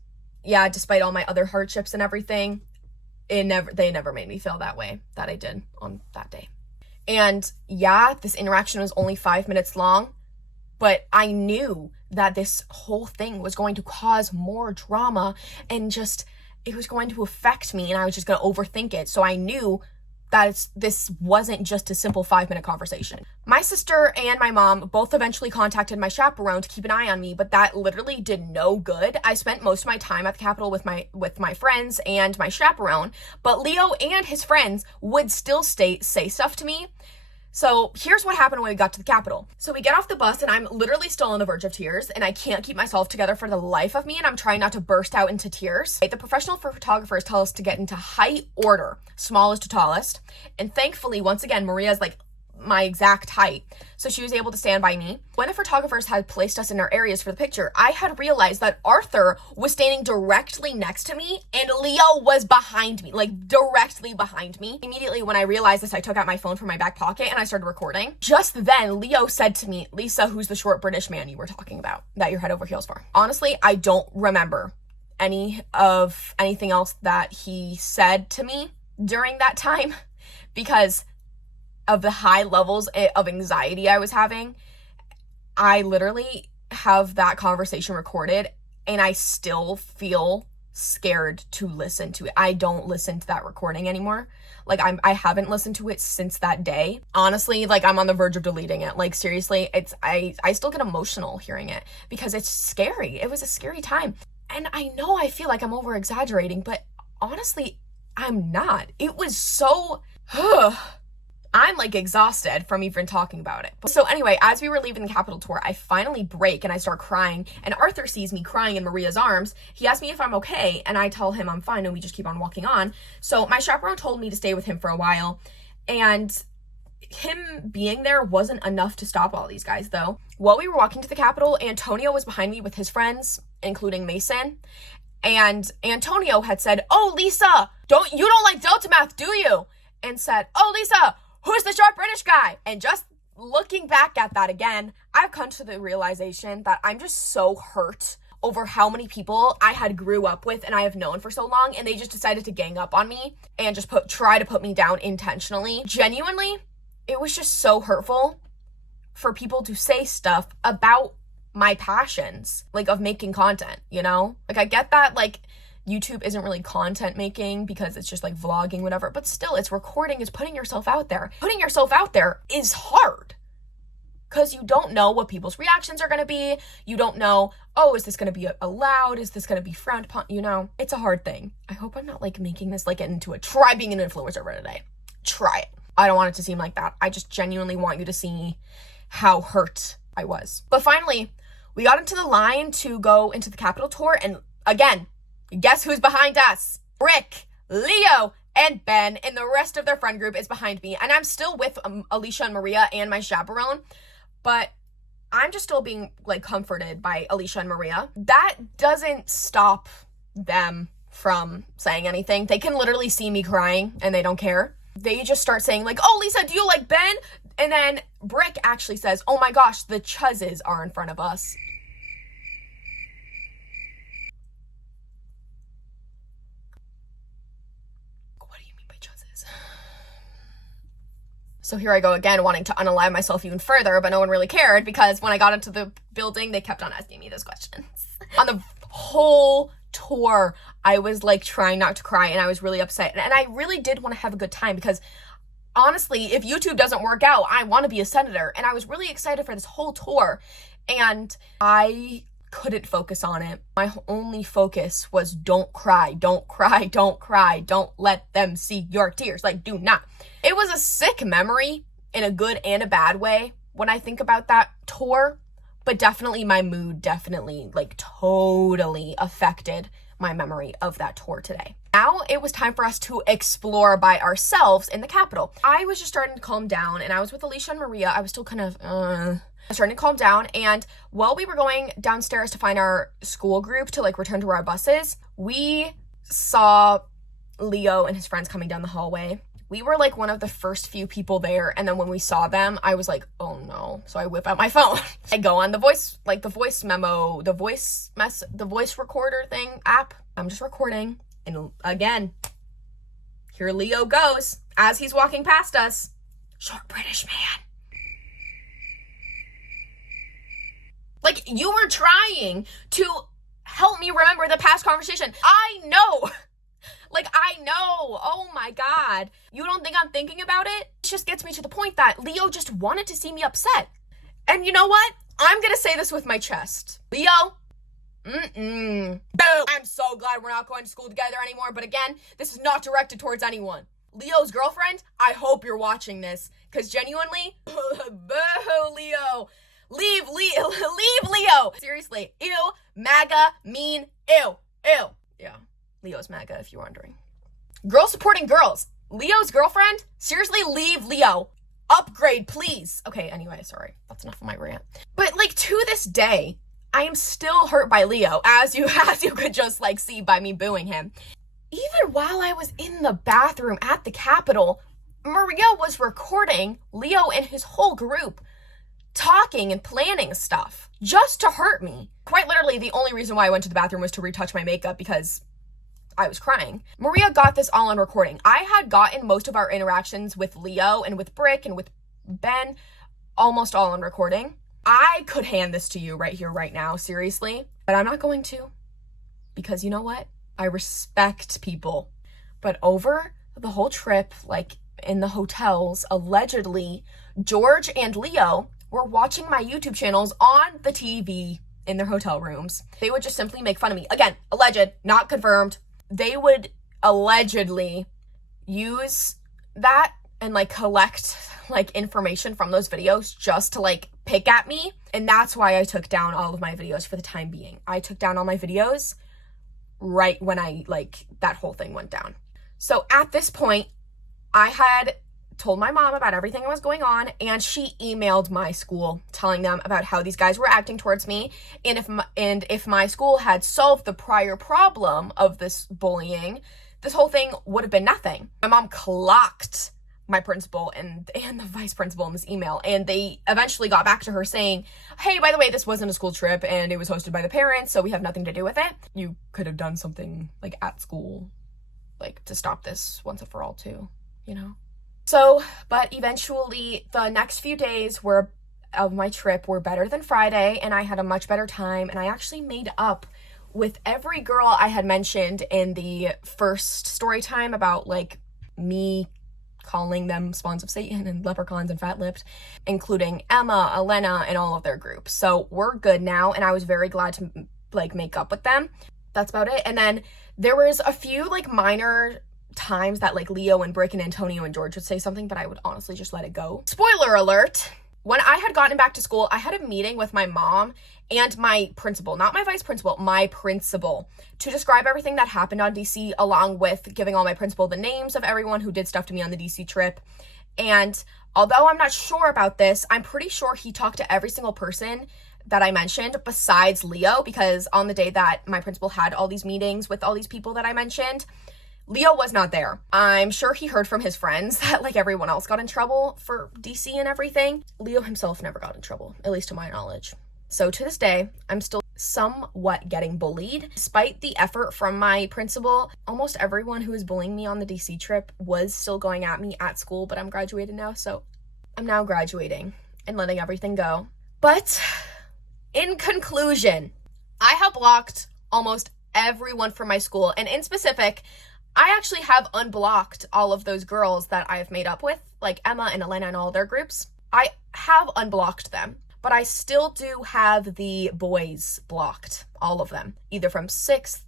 yeah, despite all my other hardships and everything, they never made me feel that way that I did on that day. And yeah, this interaction was only 5 minutes long, but I knew that this whole thing was going to cause more drama, and just it was going to affect me, and I was just going to overthink it. So I knew that this wasn't just a simple 5-minute conversation. My sister and my mom both eventually contacted my chaperone to keep an eye on me, but that literally did no good. I spent most of my time at the Capitol with my friends and my chaperone, but Leo and his friends would still say stuff to me. So here's what happened when we got to the Capitol. So we get off the bus, and I'm literally still on the verge of tears, and I can't keep myself together for the life of me, and I'm trying not to burst out into tears. The professional photographers tell us to get into height order, smallest to tallest. And thankfully, once again, Maria's like my exact height, so she was able to stand by me. When the photographers had placed us in our areas for the picture, I had realized that Arthur was standing directly next to me and Leo was behind me, like directly behind me. Immediately when I realized this, I took out my phone from my back pocket and I started recording. Just then, Leo said to me, "Lisa, who's the short British man you were talking about that you're head over heels for?" Honestly, I don't remember anything else that he said to me during that time because of the high levels of anxiety I was having. I literally have that conversation recorded, and I still feel scared to listen to it. I don't listen to that recording anymore. Like I haven't listened to it since that day. Honestly, like I'm on the verge of deleting it. Like seriously, I still get emotional hearing it because it's scary. It was a scary time. And I know I feel like I'm over exaggerating, but honestly, I'm not. It was so I'm like exhausted from even talking about it. So anyway, as we were leaving the Capitol tour, I finally break and I start crying, and Arthur sees me crying in Maria's arms. He asks me if I'm okay, and I tell him I'm fine, and we just keep on walking on. So my chaperone told me to stay with him for a while, and him being there wasn't enough to stop all these guys though. While we were walking to the Capitol, Antonio was behind me with his friends, including Mason. And Antonio had said, "Oh, Lisa, you don't like Delta Math, do you?" And said, "Oh, Lisa, who's the short British guy?" And just looking back at that again, I've come to the realization that I'm just so hurt over how many people I had grew up with and I have known for so long, and they just decided to gang up on me and just try to put me down intentionally. Genuinely, it was just so hurtful for people to say stuff about my passions, like of making content, you know? Like I get that, like YouTube isn't really content making because it's just like vlogging, whatever, but still it's recording, it's putting yourself out there. Putting yourself out there is hard because you don't know what people's reactions are going to be. You don't know, oh, is this going to be allowed? Is this going to be frowned upon? You know, it's a hard thing. I hope I'm not like making this like into a try being an influencer for today. Try it. I don't want it to seem like that. I just genuinely want you to see how hurt I was. But finally, we got into the line to go into the Capitol tour, and again, guess who's behind us? Rick, Leo, and Ben, and the rest of their friend group is behind me. And I'm still with Alicia and Maria and my chaperone, but I'm just still being like comforted by Alicia and Maria. That doesn't stop them from saying anything. They can literally see me crying and they don't care. They just start saying like, "Oh, Lisa, do you like Ben? And then Brick actually says, oh my gosh, the Chuzzes are in front of us. What do you mean by Chuzzes? So here I go again, wanting to unalive myself even further, but no one really cared because when I got into the building, they kept on asking me those questions. On the whole tour, I was like trying not to cry and I was really upset. And I really did want to have a good time because honestly, if YouTube doesn't work out, I want to be a senator. And I was really excited for this whole tour and I couldn't focus on it. My only focus was don't cry, don't cry, don't cry. Don't let them see your tears. Like, do not. It was a sick memory in a good and a bad way when I think about that tour, but definitely my mood definitely like totally affected my memory of that tour today. Now it was time for us to explore by ourselves in the Capitol. I was just starting to calm down and I was with Alicia and Maria. I was still kind of starting to calm down, and while we were going downstairs to find our school group to like return to our buses, we saw Leo and his friends coming down the hallway. We were like one of the first few people there, and then when we saw them, I was like, oh no. So I whip out my phone. I go on the voice recorder thing app. I'm just recording, and again, here Leo goes as he's walking past us. Short British man. Like, you were trying to help me remember the past conversation. I know. Like, I know. Oh my God. You don't think I'm thinking about it? It just gets me to the point that Leo just wanted to see me upset. And you know what? I'm gonna say this with my chest. Leo, I'm so glad we're not going to school together anymore. But again, this is not directed towards anyone. Leo's girlfriend, I hope you're watching this. Because genuinely, boo, Leo. Leave Leo. Seriously. Ew. MAGA mean ew. Ew. Yeah. Leo's MAGA, if you're wondering. Girls supporting girls. Leo's girlfriend? Seriously, leave Leo. Upgrade, please. Okay, anyway, sorry. That's enough of my rant. But like to this day, I am still hurt by Leo, as you could just like see by me booing him. Even while I was in the bathroom at the Capitol, Maria was recording Leo and his whole group talking and planning stuff just to hurt me. Quite literally, the only reason why I went to the bathroom was to retouch my makeup because I was crying. Maria got this all on recording. I had gotten most of our interactions with Leo and with Brick and with Ben almost all on recording. I could hand this to you right here, right now, seriously, but I'm not going to, because you know what? I respect people. But over the whole trip, like in the hotels, allegedly, George and Leo were watching my YouTube channels on the TV in their hotel rooms. They would just simply make fun of me. Again, alleged, not confirmed. They would allegedly use that and like collect like information from those videos just to like pick at me. And that's why I took down all of my videos for the time being. I took down all my videos right when that whole thing went down. So at this point, I had told my mom about everything that was going on, and she emailed my school telling them about how these guys were acting towards me, and if my school had solved the prior problem of this bullying, this whole thing would have been nothing. My mom clocked my principal and the vice principal in this email, and they eventually got back to her saying, hey, by the way, this wasn't a school trip and it was hosted by the parents, so we have nothing to do with it. You could have done something like at school, like to stop this once and for all too, you know? So, but eventually the next few days of my trip were better than Friday, and I had a much better time, and I actually made up with every girl I had mentioned in the first story time about like me calling them spawns of Satan and leprechauns and fat-lipped, including Emma, Elena, and all of their groups. So we're good now, and I was very glad to like make up with them. That's about it. And then there was a few like minor times that like Leo and Brick and Antonio and George would say something, but I would honestly just let it go. Spoiler alert. When I had gotten back to school, I had a meeting with my mom and my principal, not my vice principal, my principal, to describe everything that happened on DC, along with giving all my principal the names of everyone who did stuff to me on the DC trip. And although I'm not sure about this, I'm pretty sure he talked to every single person that I mentioned besides Leo, because on the day that my principal had all these meetings with all these people that I mentioned, Leo was not there. I'm sure he heard from his friends that like everyone else got in trouble for DC and everything. Leo himself never got in trouble, at least to my knowledge. So to this day, I'm still somewhat getting bullied. Despite the effort from my principal, almost everyone who was bullying me on the DC trip was still going at me at school, but I'm graduated now, so I'm now graduating and letting everything go. But in conclusion, I have blocked almost everyone from my school, and in specific, I actually have unblocked all of those girls that I've made up with, like Emma and Elena and all their groups. I have unblocked them, but I still do have the boys blocked, all of them, either from 6th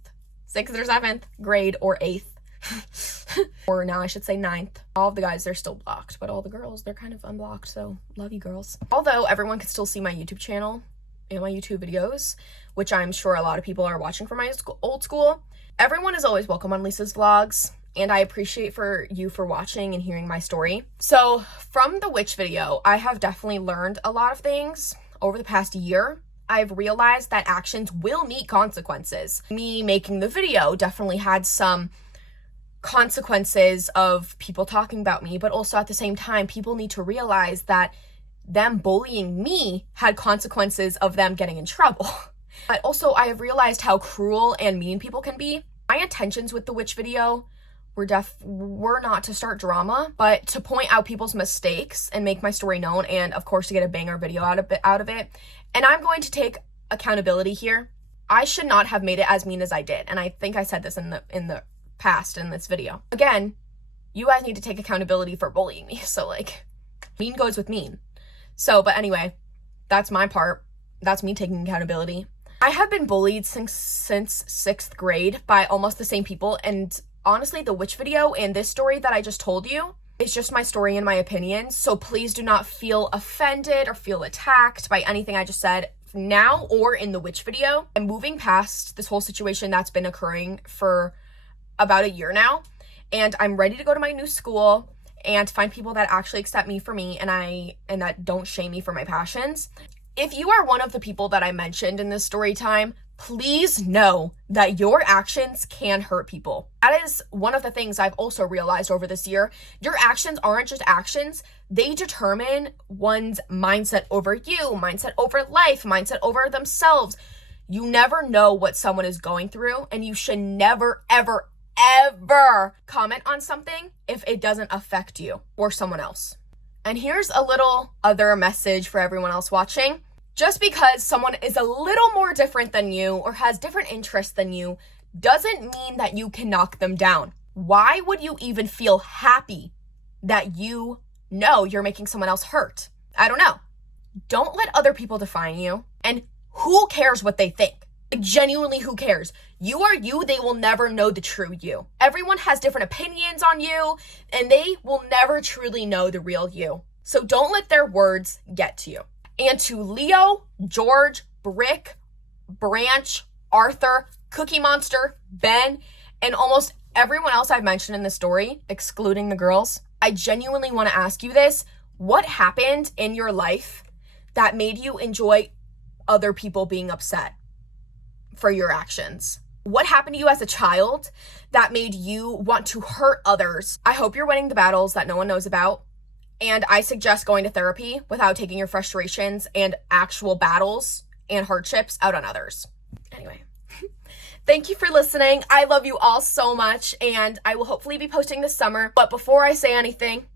or 7th grade or 8th, or now I should say 9th. All of the guys, they're still blocked, but all the girls, they're kind of unblocked, so love you girls. Although everyone can still see my YouTube channel and my YouTube videos, which I'm sure a lot of people are watching from my old school. Everyone is always welcome on Lisa's vlogs, and I appreciate for you for watching and hearing my story. So from the witch video, I have definitely learned a lot of things over the past year. I've realized that actions will meet consequences. Me making the video definitely had some consequences of people talking about me, but also at the same time, people need to realize that them bullying me had consequences of them getting in trouble. But also, I have realized how cruel and mean people can be. My intentions with the witch video were not to start drama, but to point out people's mistakes and make my story known, and of course to get a banger video out of it. And I'm going to take accountability here. I should not have made it as mean as I did, and I think I said this in the past in this video. Again, you guys need to take accountability for bullying me. So like, mean goes with mean. So, but anyway, that's my part. That's me taking accountability. I have been bullied since 6th grade by almost the same people, and honestly, the witch video and this story that I just told you is just my story and my opinion, so please do not feel offended or feel attacked by anything I just said now or in the witch video. I'm moving past this whole situation that's been occurring for about a year now, and I'm ready to go to my new school and find people that actually accept me for me and that don't shame me for my passions. If you are one of the people that I mentioned in this story time, please know that your actions can hurt people. That is one of the things I've also realized over this year. Your actions aren't just actions. They determine one's mindset over you, mindset over life, mindset over themselves. You never know what someone is going through, and you should never, ever, ever comment on something if it doesn't affect you or someone else. And here's a little other message for everyone else watching. Just because someone is a little more different than you or has different interests than you doesn't mean that you can knock them down. Why would you even feel happy that you know you're making someone else hurt? I don't know. Don't let other people define you. And who cares what they think? Like, genuinely, who cares? You are you. They will never know the true you. Everyone has different opinions on you, and they will never truly know the real you. So don't let their words get to you. And to Leo, George, Brick, Branch, Arthur, Cookie Monster, Ben, and almost everyone else I've mentioned in the story, excluding the girls, I genuinely want to ask you this. What happened in your life that made you enjoy other people being upset for your actions? What happened to you as a child that made you want to hurt others? I hope you're winning the battles that no one knows about. And I suggest going to therapy without taking your frustrations and actual battles and hardships out on others. Anyway, thank you for listening. I love you all so much, and I will hopefully be posting this summer. But before I say anything,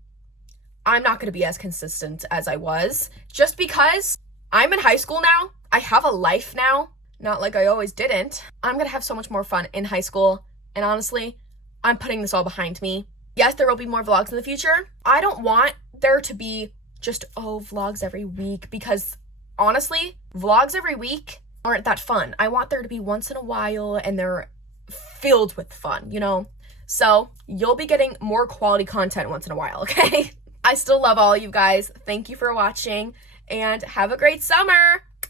I'm not going to be as consistent as I was, just because I'm in high school now. I have a life now, not like I always didn't. I'm going to have so much more fun in high school, and honestly, I'm putting this all behind me. Yes, there will be more vlogs in the future. I don't want there to be just, vlogs every week, because honestly, vlogs every week aren't that fun. I want there to be once in a while, and they're filled with fun, you know? So you'll be getting more quality content once in a while, okay? I still love all you guys. Thank you for watching, and have a great summer.